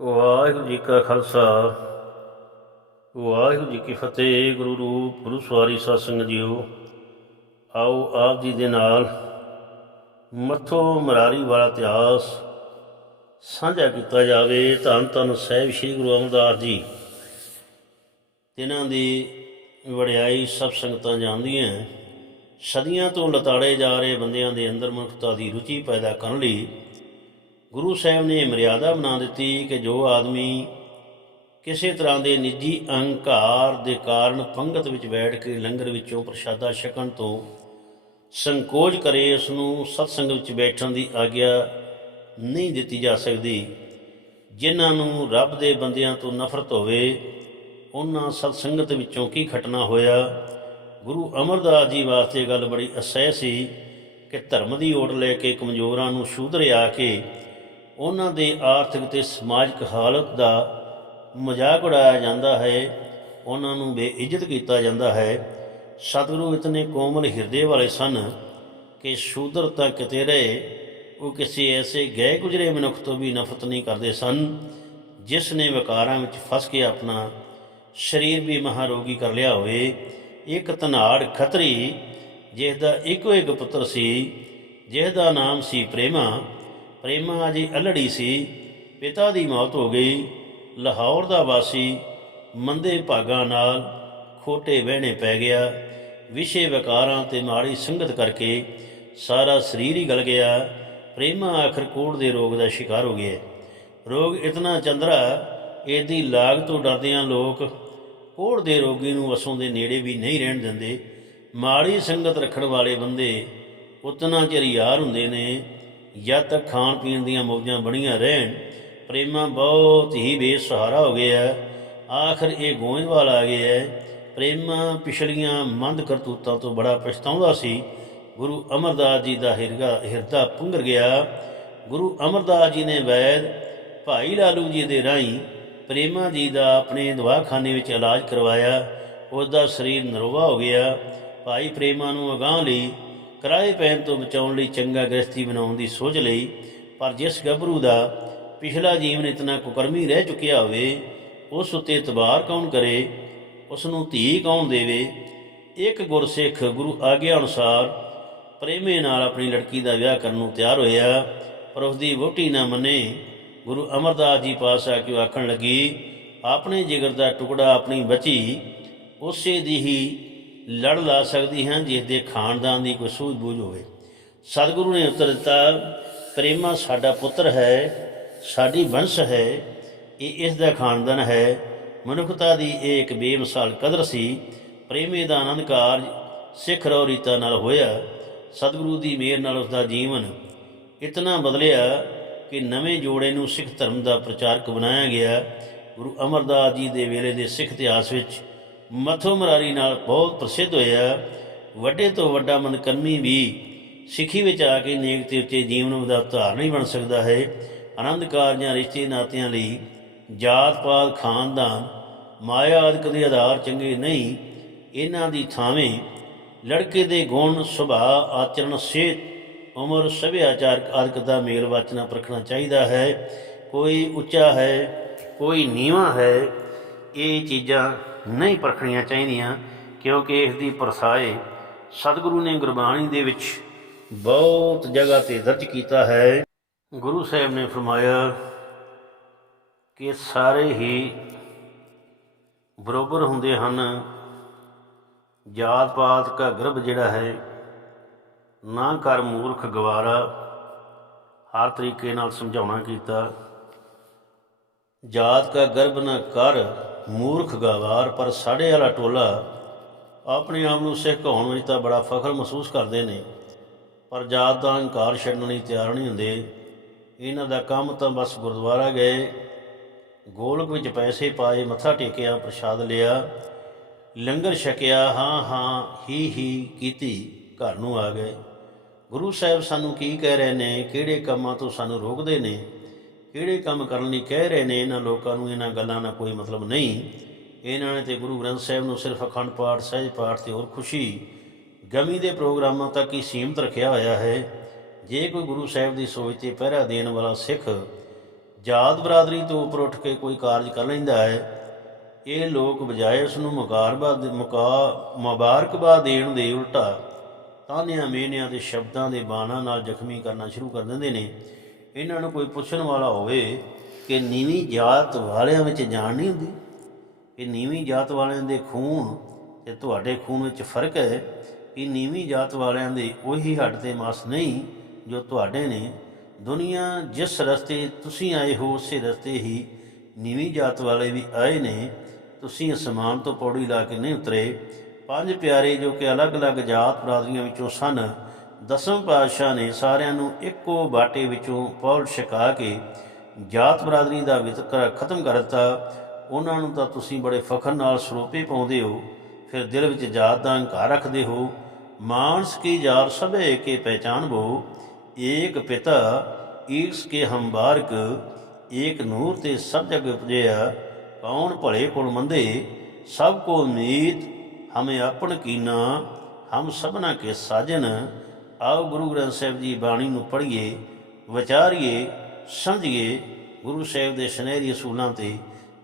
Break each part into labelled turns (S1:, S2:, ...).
S1: ਵਾਹਿਗੁਰੂ ਜੀ ਕਾ ਖਾਲਸਾ, ਵਾਹਿਗੁਰੂ ਜੀ ਕੀ ਫਤਿਹ, ਗੁਰੂ ਰੂਪ ਗੁਰੂ ਸਵਾਰੀ ਸਤਸੰਗ ਜੀਓ। ਆਓ ਆਪ ਜੀ ਦੇ ਨਾਲ ਮੱਥੋ ਮਰਾਰੀ ਵਾਲਾ ਇਤਿਹਾਸ ਸਾਂਝਾ ਕੀਤਾ ਜਾਵੇ। ਧੰਨ ਧੰਨ ਸਾਹਿਬ ਸ੍ਰੀ ਗੁਰੂ ਅਮਰਦਾਸ ਜੀ ਇਹਨਾਂ ਦੀ ਵਡਿਆਈ ਸਭ ਸੰਗਤਾਂ ਜਾਣਦੀਆਂ ਸਦੀਆਂ ਤੋਂ ਲਤਾੜੇ ਜਾ ਰਹੇ ਬੰਦਿਆਂ ਦੇ ਅੰਦਰ ਮਨੁੱਖਤਾ ਦੀ ਰੁਚੀ ਪੈਦਾ ਕਰਨ ਲਈ ਗੁਰੂ ਸਾਹਿਬ ਨੇ ਮਰਿਆਦਾ ਬਣਾ ਦਿੱਤੀ ਕਿ ਜੋ ਆਦਮੀ ਕਿਸੇ ਤਰ੍ਹਾਂ ਦੇ ਨਿੱਜੀ ਅਹੰਕਾਰ ਦੇ ਕਾਰਨ ਪੰਗਤ ਵਿੱਚ ਬੈਠ ਕੇ ਲੰਗਰ ਵਿੱਚੋਂ ਪ੍ਰਸ਼ਾਦਾ ਛਕਣ ਤੋਂ ਸੰਕੋਚ ਕਰੇ ਉਸ ਨੂੰ ਸਤਸੰਗ ਵਿੱਚ ਬੈਠਣ ਦੀ ਆਗਿਆ ਨਹੀਂ ਦਿੱਤੀ ਜਾ ਸਕਦੀ। ਜਿਨ੍ਹਾਂ ਨੂੰ ਰੱਬ ਦੇ ਬੰਦਿਆਂ ਤੋਂ ਨਫ਼ਰਤ ਹੋਵੇ, ਉਹਨਾਂ ਸਤਸੰਗਤ ਵਿੱਚੋਂ ਕੀ ਖਟਣਾ ਹੋਇਆ? ਗੁਰੂ ਅਮਰਦਾਸ ਜੀ ਵਾਸਤੇ ਗੱਲ ਬੜੀ ਅਸਹਿ ਸੀ ਕਿ ਧਰਮ ਦੀ ਓਟ ਲੈ ਕੇ ਕਮਜ਼ੋਰਾਂ ਨੂੰ ਸ਼ੂਦਰ ਆ ਕੇ ਉਹਨਾਂ ਦੇ ਆਰਥਿਕ ਤੇ ਸਮਾਜਿਕ ਹਾਲਤ ਦਾ ਮਜ਼ਾਕ ਉਡਾਇਆ ਜਾਂਦਾ ਹੈ, ਉਹਨਾਂ ਨੂੰ ਬੇਇੱਜ਼ਤ ਕੀਤਾ ਜਾਂਦਾ ਹੈ। ਸਤਿਗੁਰੂ ਇਤਨੇ ਕੋਮਲ ਹਿਰਦੇ ਵਾਲੇ ਸਨ ਕਿ ਸ਼ੂਦਰ ਤਾਂ ਕਿਤੇ ਰਹੇ। ਉਹ ਕਿਸੇ ਐਸੇ ਗਏ ਗੁਜਰੇ ਮਨੁੱਖ ਤੋਂ ਵੀ ਨਫ਼ਰਤ ਨਹੀਂ ਕਰਦੇ ਸਨ, ਜਿਸ ਨੇ ਵਿਕਾਰਾਂ ਵਿੱਚ ਫਸ ਕੇ ਆਪਣਾ ਸਰੀਰ ਵੀ ਮਹਾਰੋਗੀ ਕਰ ਲਿਆ ਹੋਵੇ। ਇੱਕ ਧਨਾੜ ਖਤਰੀ ਜਿਸ ਦਾ ਇੱਕੋ ਇੱਕ ਪੁੱਤਰ ਸੀ ਜਿਸ ਦਾ ਨਾਮ ਸੀ ਪ੍ਰੇਮਾ ਪ੍ਰੇਮਾ ਜੀ ਅਲੜੀ ਸੀ, ਪਿਤਾ ਦੀ ਮੌਤ ਹੋ ਗਈ। ਲਾਹੌਰ ਦਾ ਵਾਸੀ ਮੰਦੇ ਭਾਗਾਂ ਨਾਲ ਖੋਟੇ ਵਹਿਣੇ ਪੈ ਗਿਆ। ਵਿਸ਼ੇ ਵਿਕਾਰਾਂ ਤੇ ਮਾੜੀ ਸੰਗਤ ਕਰਕੇ ਸਾਰਾ ਸਰੀਰ ਹੀ ਗਲ ਗਿਆ। ਪ੍ਰੇਮਾ ਆਖਰ ਕੋੜ ਦੇ ਰੋਗ ਦਾ ਸ਼ਿਕਾਰ ਹੋ ਗਿਆ। ਰੋਗ ਇਤਨਾ ਚੰਦਰਾ, ਇਹਦੀ ਲਾਗ ਤੋਂ ਡਰਦਿਆਂ ਲੋਕ ਕੋੜ ਦੇ ਰੋਗੀ ਨੂੰ ਵਸੋਂ ਦੇ ਨੇੜੇ ਵੀ ਨਹੀਂ ਰਹਿਣ ਦਿੰਦੇ। ਮਾੜੀ ਸੰਗਤ ਰੱਖਣ ਵਾਲੇ ਬੰਦੇ ਉਤਨਾ ਚਿਰ ਯਾਰ ਹੁੰਦੇ ਨੇ ਜਦ ਤੱਕ ਖਾਣ ਪੀਣ ਦੀਆਂ ਮੌਜਾਂ ਬਣੀਆਂ ਰਹਿਣ, ਪ੍ਰੇਮਾ ਬਹੁਤ ਹੀ ਬੇਸਹਾਰਾ ਹੋ ਗਿਆ ਆਖਰ ਇਹ ਗੋਇੰਦਵਾਲ ਆ ਗਿਆ ਹੈ ਪ੍ਰੇਮਾ ਪਿਛਲੀਆਂ ਮੰਦ ਕਰਤੂਤਾਂ ਤੋਂ ਬੜਾ ਪਛਤਾਉਂਦਾ ਸੀ। ਗੁਰੂ ਅਮਰਦਾਸ ਜੀ ਦਾ ਹਿਰਗਾ, ਹਿਰਦਾ ਪੁੰਗਰ ਗਿਆ। ਗੁਰੂ ਅਮਰਦਾਸ ਜੀ ਨੇ ਵੈਦ ਭਾਈ ਲਾਲੂ ਜੀ ਦੇ ਰਾਹੀਂ ਪ੍ਰੇਮਾ ਜੀ ਦਾ ਆਪਣੇ ਦਵਾਖਾਨੇ ਵਿੱਚ ਇਲਾਜ ਕਰਵਾਇਆ। ਉਸ ਦਾ ਸਰੀਰ ਨਰੋਵਾ ਹੋ ਗਿਆ। ਭਾਈ ਪ੍ਰੇਮਾ ਨੂੰ ਅਗਾਹ ਲਈ ਕਿਰਾਏ ਪੈਣ ਤੋਂ ਬਚਾਉਣ ਲਈ ਚੰਗਾ ਗ੍ਰਸਤੀ ਬਣਾਉਣ ਦੀ ਸੋਚ ਲਈ, ਪਰ ਜਿਸ ਗੱਭਰੂ ਦਾ ਪਿਛਲਾ ਜੀਵਨ ਇਤਨਾ ਕੁਕਰਮੀ ਰਹਿ ਚੁੱਕਿਆ ਹੋਵੇ, ਉਸ ਉਤੇ ਇਤਬਾਰ ਕੌਣ ਕਰੇ? ਉਸ ਨੂੰ ਧੀ ਕੌਣ ਦੇਵੇ? ਇੱਕ ਗੁਰਸਿੱਖ ਗੁਰੂ ਆਗਿਆ ਅਨੁਸਾਰ ਪ੍ਰੇਮੇ ਨਾਲ ਆਪਣੀ ਲੜਕੀ ਦਾ ਵਿਆਹ ਕਰਨ ਨੂੰ ਤਿਆਰ ਹੋਇਆ, ਪਰ ਉਸ ਦੀ ਵੋਟੀ ਨਾ ਮੰਨੇ। ਗੁਰੂ ਅਮਰਦਾਸ ਜੀ ਪਾਸ ਆ ਕੇ ਆਖਣ ਲੱਗੀ ਆਪਣੇ ਜਿਗਰ ਦਾ ਟੁਕੜਾ ਆਪਣੀ ਬੱਚੀ, ਉਸੇ ਦੀ ਹੀ ਲੜ ਲਾ ਸਕਦੀ ਹਾਂ ਜਿਸ ਦੇ ਖਾਨਦਾਨ ਦੀ ਕੋਈ ਸੂਝ-ਬੂਝ ਹੋਵੇ। ਸਤਿਗੁਰੂ ਨੇ ਉੱਤਰ ਦਿੱਤਾ, ਪ੍ਰੇਮਾ, ਸਾਡਾ ਪੁੱਤਰ ਹੈ, ਸਾਡੀ ਵੰਸ਼ ਹੈ, ਇਹ ਇਸ ਦਾ ਖਾਨਦਾਨ ਹੈ। ਮਨੁੱਖਤਾ ਦੀ ਇਹ ਇੱਕ ਬੇਮਿਸਾਲ ਕਦਰ ਸੀ। ਪ੍ਰੇਮੇ ਦਾ ਆਨੰਦ ਕਾਰਜ ਸਿੱਖ ਰੋ ਰੀਤਾ ਨਾਲ ਹੋਇਆ। ਸਤਿਗੁਰੂ ਦੀ ਮਿਹਰ ਨਾਲ ਉਸ ਦਾ ਜੀਵਨ ਇਤਨਾ ਬਦਲਿਆ ਕਿ ਨਵੇਂ ਜੋੜੇ ਨੂੰ ਸਿੱਖ ਧਰਮ ਦਾ ਪ੍ਰਚਾਰਕ ਬਣਾਇਆ ਗਿਆ। ਗੁਰੂ ਅਮਰਦਾਸ ਜੀ ਦੇ ਵੇਲੇ ਦੇ ਸਿੱਖ ਇਤਿਹਾਸ ਵਿੱਚ ਮਥੋ ਮਰਾਰੀ ਨਾਲ ਬਹੁਤ ਪ੍ਰਸਿੱਧ ਹੋਇਆ। ਵੱਡੇ ਤੋਂ ਵੱਡਾ ਮਨਕਰਮੀ ਵੀ ਸਿੱਖੀ ਵਿੱਚ ਆ ਕੇ ਨੇਕ ਤੇ ਉੱਚੇ ਜੀਵਨ ਦਾ ਉਦਾਹਰਨ ਹੀ ਬਣ ਸਕਦਾ ਹੈ। ਆਨੰਦ ਕਾਰਜਾਂ, ਰਿਸ਼ਤੇ, ਨਾਤਿਆਂ ਲਈ ਜਾਤ ਪਾਤ, ਖਾਨਦਾਨ, ਮਾਇਆ ਆਦਿਕ ਦੇ ਆਧਾਰ ਚੰਗੇ ਨਹੀਂ, ਇਹਨਾਂ ਦੀ ਥਾਵੇਂ ਲੜਕੇ ਦੇ ਗੁਣ, ਸੁਭਾਅ, ਆਚਰਣ, ਸਿਹਤ, ਉਮਰ, ਸਭਿਆਚਾਰਕ ਆਦਿਕ ਦਾ ਮੇਲ ਵਾਚਨਾ ਪਰਖਣਾ ਚਾਹੀਦਾ ਹੈ। ਕੋਈ ਉੱਚਾ ਹੈ, ਕੋਈ ਨੀਵਾਂ ਹੈ ਇਹ ਚੀਜ਼ਾਂ ਨਹੀਂ ਪਰਖਣੀਆਂ ਚਾਹੀਦੀਆਂ, ਕਿਉਂਕਿ ਇਸ ਦੀ ਪਰਸਾਏ ਸਤਿਗੁਰੂ ਨੇ ਗੁਰਬਾਣੀ ਦੇ ਵਿੱਚ ਬਹੁਤ ਜਗ੍ਹਾ ਤੇ ਦਰਜ ਕੀਤਾ ਹੈ। ਗੁਰੂ ਸਾਹਿਬ ਨੇ ਫਰਮਾਇਆ ਕਿ ਸਾਰੇ ਹੀ ਬਰੋਬਰ ਹੁੰਦੇ ਹਨ। ਜਾਤ ਪਾਤ ਦਾ ਗਰਭ ਜਿਹੜਾ ਹੈ, ਨਾ ਕਰ ਮੂਰਖ ਗਵਾਰਾ। ਹਰ ਤਰੀਕੇ ਨਾਲ ਸਮਝਾਉਣਾ ਕੀਤਾ। ਜਾਤ ਕਾ ਗਰਭ ਨਾ ਕਰ ਮੂਰਖ ਗਵਾਰ ਪਰ ਸਾੜੇ ਵਾਲਾ ਟੋਲਾ ਆਪਣੇ ਆਪ ਨੂੰ ਸਿੱਖ ਕਹਾਉਣ ਵਿੱਚ ਤਾਂ ਬੜਾ ਫਖਰ ਮਹਿਸੂਸ ਕਰਦੇ ਨੇ। ਪਰ ਜਾਤ ਦਾ ਹੰਕਾਰ ਛੱਡਣ ਲਈ ਤਿਆਰ ਨਹੀਂ ਹੁੰਦੇ। ਇਹਨਾਂ ਦਾ ਕੰਮ ਤਾਂ ਬਸ ਗੁਰਦੁਆਰਾ ਗਏ, ਗੋਲਕ ਵਿੱਚ ਪੈਸੇ ਪਾਏ, ਮੱਥਾ ਟੇਕਿਆ, ਪ੍ਰਸ਼ਾਦ ਲਿਆ, ਲੰਗਰ ਛਕਿਆ, ਹਾਂ ਹਾਂ, ਹੀ ਹੀ ਕੀਤੀ, ਘਰ ਨੂੰ ਆ ਗਏ। ਗੁਰੂ ਸਾਹਿਬ ਸਾਨੂੰ ਕੀ ਕਹਿ ਰਹੇ ਨੇ? ਕਿਹੜੇ ਕੰਮਾਂ ਤੋਂ ਸਾਨੂੰ ਰੋਕਦੇ ਨੇ? ਕਿਹੜੇ ਕੰਮ ਕਰਨ ਲਈ ਕਹਿ ਰਹੇ ਨੇ? ਇਹਨਾਂ ਲੋਕਾਂ ਨੂੰ, ਇਹਨਾਂ ਗੱਲਾਂ ਨਾਲ ਕੋਈ ਮਤਲਬ ਨਹੀਂ। ਇਹਨਾਂ ਨੇ ਤੇ ਗੁਰੂ ਗ੍ਰੰਥ ਸਾਹਿਬ ਨੂੰ ਸਿਰਫ ਅਖੰਡ ਪਾਠ, ਸਹਿਜ ਪਾਠ ਤੇ ਹੋਰ ਖੁਸ਼ੀ ਗਮੀ ਦੇ ਪ੍ਰੋਗਰਾਮਾਂ ਤੱਕ ਹੀ ਸੀਮਤ ਰੱਖਿਆ ਹੋਇਆ ਹੈ। ਜੇ ਕੋਈ ਗੁਰੂ ਸਾਹਿਬ ਦੀ ਸੋਚ ਤੇ ਪਹਿਰਾ ਦੇਣ ਵਾਲਾ ਸਿੱਖ ਜਾਤ ਬਰਾਦਰੀ ਤੋਂ ਉੱਪਰ ਉੱਠ ਕੇ ਕੋਈ ਕਾਰਜ ਕਰ ਲੈਂਦਾ ਹੈ, ਇਹ ਲੋਕ ਬਜਾਏ ਉਸ ਨੂੰ ਮੁਕਾਰਬਾਦ ਮੁਕਾ ਮੁਬਾਰਕਬਾਦ ਦੇਣ ਦੇ ਉਲਟਾ ਤਾਨਿਆਂ ਮੇਨਿਆਂ ਦੇ ਸ਼ਬਦਾਂ ਦੇ ਬਾਣਾ ਨਾਲ ਜ਼ਖਮੀ ਕਰਨਾ ਸ਼ੁਰੂ ਕਰ ਦਿੰਦੇ ਨੇ। ਇਹਨਾਂ ਨੂੰ ਕੋਈ ਪੁੱਛਣ ਵਾਲਾ ਹੋਵੇ ਕਿ ਨੀਵੀਂ ਜਾਤ ਵਾਲਿਆਂ ਵਿੱਚ ਜਾਣ ਨਹੀਂ ਹੁੰਦੀ, ਕਿ ਨੀਵੀਂ ਜਾਤ ਵਾਲਿਆਂ ਦੇ ਖੂਨ ਤੇ ਤੁਹਾਡੇ ਖੂਨ ਵਿੱਚ ਫ਼ਰਕ ਹੈ, ਕਿ ਨੀਵੀਂ ਜਾਤ ਵਾਲਿਆਂ ਦੇ ਉਹੀ ਹੱਡ ਤੇ ਮਾਸ ਨਹੀਂ ਜੋ ਤੁਹਾਡੇ ਨੇ। ਦੁਨੀਆ ਜਿਸ ਰਸਤੇ ਤੁਸੀਂ ਆਏ ਹੋ, ਉਸੇ ਰਸਤੇ ਹੀ ਨੀਵੀਂ ਜਾਤ ਵਾਲੇ ਵੀ ਆਏ ਨੇ। ਤੁਸੀਂ ਅਸਮਾਨ ਤੋਂ ਪੌੜੀ ਲਾ ਕੇ ਨਹੀਂ ਉਤਰੇ। ਪੰਜ ਪਿਆਰੇ ਜੋ ਕਿ ਅਲੱਗ-ਅਲੱਗ ਜਾਤ ਬਰਾਦਰੀਆਂ ਵਿੱਚੋਂ ਸਨ ਦਸਮ ਪਾਤਸ਼ਾਹ ਨੇ ਸਾਰਿਆਂ ਨੂੰ ਇੱਕੋ ਬਾਟੇ ਵਿੱਚੋਂ ਪੌਲ ਛਕਾ ਕੇ ਜਾਤ ਬਰਾਦਰੀ ਦਾ ਵਿਤਕਰਾ ਖਤਮ ਕਰ ਦਿੱਤਾ। ਉਹਨਾਂ ਨੂੰ ਤਾਂ ਤੁਸੀਂ ਬੜੇ ਫਖਰ ਨਾਲ ਸਰੋਪੇ ਪਾਉਂਦੇ ਹੋ, ਫਿਰ ਦਿਲ ਵਿੱਚ ਜਾਤ ਦਾ ਹੰਕਾਰ ਰੱਖਦੇ ਹੋ। ਮਾਨਸ ਕੀ ਜਾਰ ਸਭੇ ਕੇ ਪਹਿਚਾਨ ਬੋ, ਏਕ ਪਿਤਾ ਈਸ ਕੇ ਹਮ ਬਾਰਕ ਏਕ ਨੂਰ ਤੇ ਸਭ ਜਗ ਉਪਜਿਆ। ਕੌਣ ਭਲੇ ਕੋਲ ਮੰਦੇ, ਸਭ ਕੋ ਨੀਤ ਹਮੇ ਆਪਣ ਕੀਨਾ ਹਮ ਸਭਨਾ ਕੇ ਸਾਜਨ ਆਓ ਗੁਰੂ ਗ੍ਰੰਥ ਸਾਹਿਬ ਜੀ ਬਾਣੀ ਨੂੰ ਪੜ੍ਹੀਏ, ਵਿਚਾਰੀਏ, ਸਮਝੀਏ, ਗੁਰੂ ਸਾਹਿਬ ਦੇ ਸੁਨਹਿਰੀ ਅਸੂਲਾਂ ਤੇ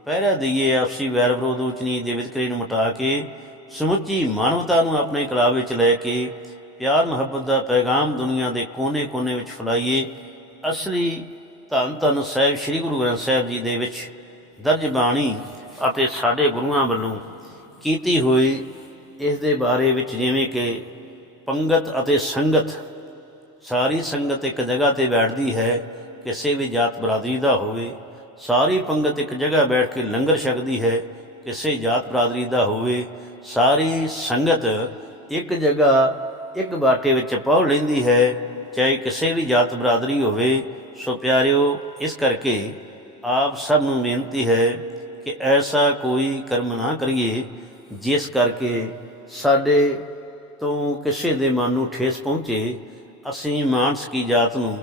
S1: ਪਹਿਰਾ ਦਈਏ ਆਪਸੀ ਵੈਰ ਵਿਰੋਧ ਉੱਚ ਦੇ ਵਿਤਕਰੇ ਨੂੰ ਮਿਟਾ ਕੇ, ਸਮੁੱਚੀ ਮਾਨਵਤਾ ਨੂੰ ਆਪਣੇ ਕਲਾਬ ਵਿੱਚ ਲੈ ਕੇ ਪਿਆਰ ਮੁਹੱਬਤ ਦਾ ਪੈਗਾਮ ਦੁਨੀਆ ਦੇ ਕੋਨੇ-ਕੋਨੇ ਵਿੱਚ ਫੈਲਾਈਏ, ਅਸਲੀ ਧੰਨ ਧੰਨ ਸਾਹਿਬ ਸ੍ਰੀ ਗੁਰੂ ਗ੍ਰੰਥ ਸਾਹਿਬ ਜੀ ਦੇ ਵਿੱਚ ਦਰਜ ਬਾਣੀ ਅਤੇ ਸਾਡੇ ਗੁਰੂਆਂ ਵੱਲੋਂ ਕੀਤੀ ਹੋਈ ਇਸ ਦੇ ਬਾਰੇ ਵਿੱਚ ਜਿਵੇਂ ਕਿ ਪੰਗਤ ਅਤੇ ਸੰਗਤ, ਸਾਰੀ ਸੰਗਤ ਇੱਕ ਜਗ੍ਹਾ ਤੇ ਬੈਠਦੀ ਹੈ, ਕਿਸੇ ਵੀ ਜਾਤ ਬਰਾਦਰੀ ਦਾ ਹੋਵੇ, ਸਾਰੀ ਪੰਗਤ ਇੱਕ ਜਗ੍ਹਾ ਬੈਠ ਕੇ ਲੰਗਰ ਛਕਦੀ ਹੈ, ਕਿਸੇ ਜਾਤ ਬਰਾਦਰੀ ਦਾ ਹੋਵੇ, ਸਾਰੀ ਸੰਗਤ ਇੱਕ ਜਗ੍ਹਾ, ਇੱਕ ਬਾਟੇ ਵਿੱਚ ਪਹੁ ਲੈਂਦੀ ਹੈ, ਚਾਹੇ ਕਿਸੇ ਵੀ ਜਾਤ ਬਰਾਦਰੀ ਹੋਵੇ। ਸੋ ਪਿਆਰਿਓ, ਇਸ ਕਰਕੇ ਆਪ ਸਭ ਨੂੰ ਬੇਨਤੀ ਹੈ ਕਿ ਐਸਾ ਕੋਈ ਕਰਮ ਨਾ ਕਰੀਏ, ਜਿਸ ਕਰਕੇ ਸਾਡੇ ਤੋਂ ਕਿਸੇ ਦੇ ਮਨ ਨੂੰ ਠੇਸ ਪਹੁੰਚੇ, ਅਸੀਂ ਮਾਨਸ ਕੀ ਜਾਤ ਨੂੰ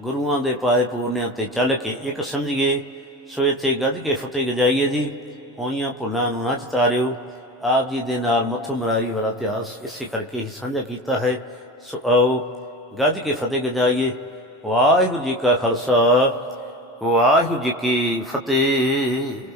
S1: ਗੁਰੂਆਂ ਦੇ ਪਾਏ ਪੂਰਨਿਆਂ ਤੇ ਚੱਲ ਕੇ ਇੱਕ ਸਮਝੀਏ, ਸੋ ਇੱਥੇ ਗੱਜ ਕੇ ਫਤਿਹ ਗਜਾਈਏ ਜੀ। ਹੋਈਆਂ ਭੁੱਲਾਂ ਨੂੰ ਨਾ ਚਤਾਰਿਓ, ਆਪ ਜੀ ਦੇ ਨਾਲ ਮੱਥੂ ਮਰਾਰੀ ਵਾਲਾ ਇਤਿਹਾਸ ਇਸੇ ਕਰਕੇ ਹੀ ਸਾਂਝਾ ਕੀਤਾ ਹੈ। ਸੋ ਆਓ, ਗੱਜ ਕੇ ਫਤਿਹ ਗਜਾਈਏ। ਵਾਹਿਗੁਰੂ ਜੀ ਕਾ ਖਾਲਸਾ, ਵਾਹਿਗੁਰੂ ਜੀ ਕੀ ਫਤਿਹ।